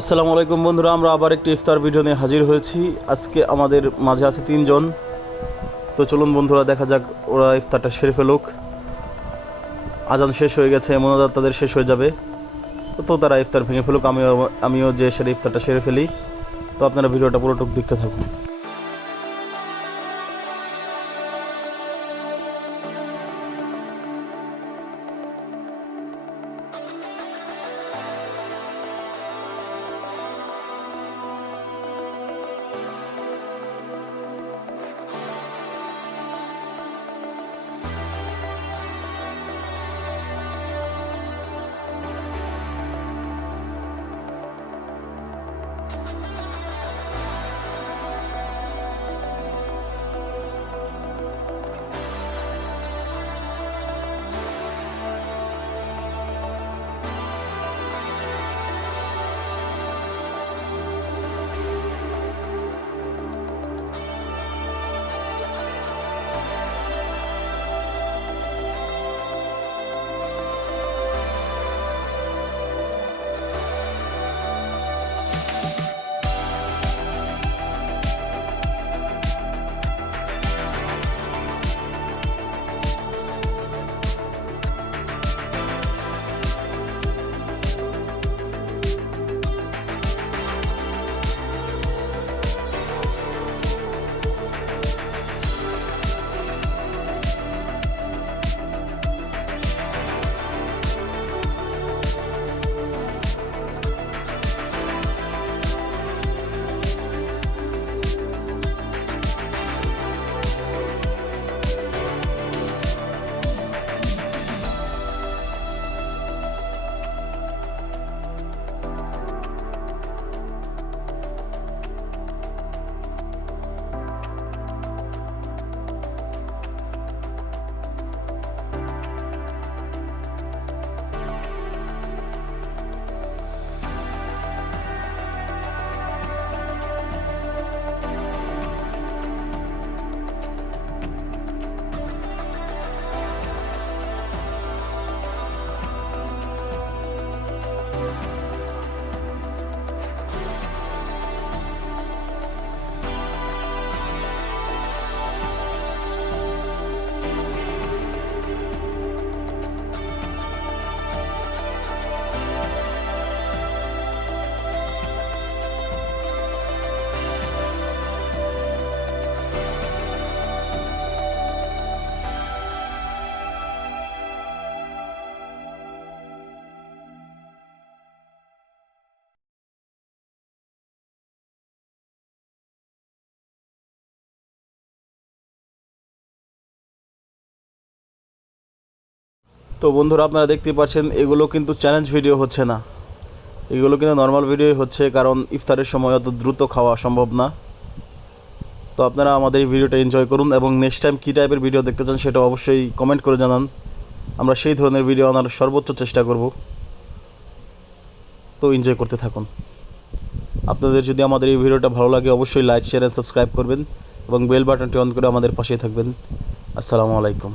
আসসালামু আলাইকুম বন্ধুরা, আমরা আবার একটি ইফতার ভিডিও নিয়ে হাজির হয়েছি। আজকে আমাদের মাঝে আছে 3 জন। তো চলুন বন্ধুরা, দেখা যাক ওরা ইফতারটা সেরে ফেলুক। আজান শেষ হয়ে গেছে, মোনাজাত তাদের শেষ হয়ে যাবে। তো তারা ইফতার ভেঙে ফেলুক, আমিও যে সেরে ইফতারটা সেরে ফেলি। তো আপনারা ভিডিওটা পুরোটুক দেখতে থাকুন। তো বন্ধুরা, আপনারা দেখতেই পাচ্ছেন এগুলো কিন্তু চ্যালেঞ্জ ভিডিও হচ্ছে না, এগুলো কিন্তু নর্মাল ভিডিওই হচ্ছে, কারণ ইফতারের সময় অত দ্রুত খাওয়া সম্ভব না। তো আপনারা আমাদের এই ভিডিওটা এনজয় করুন এবং নেক্সট টাইম কী টাইপের ভিডিও দেখতে চান সেটা অবশ্যই কমেন্ট করে জানান। আমরা সেই ধরনের ভিডিও আনার সর্বোচ্চ চেষ্টা করব। তো এনজয় করতে থাকুন। আপনাদের যদি আমাদের এই ভিডিওটা ভালো লাগে অবশ্যই লাইক, শেয়ার এন্ড সাবস্ক্রাইব করবেন এবং বেল বাটনটি অন করে আমাদের পাশেই থাকবেন। আসসালামু আলাইকুম।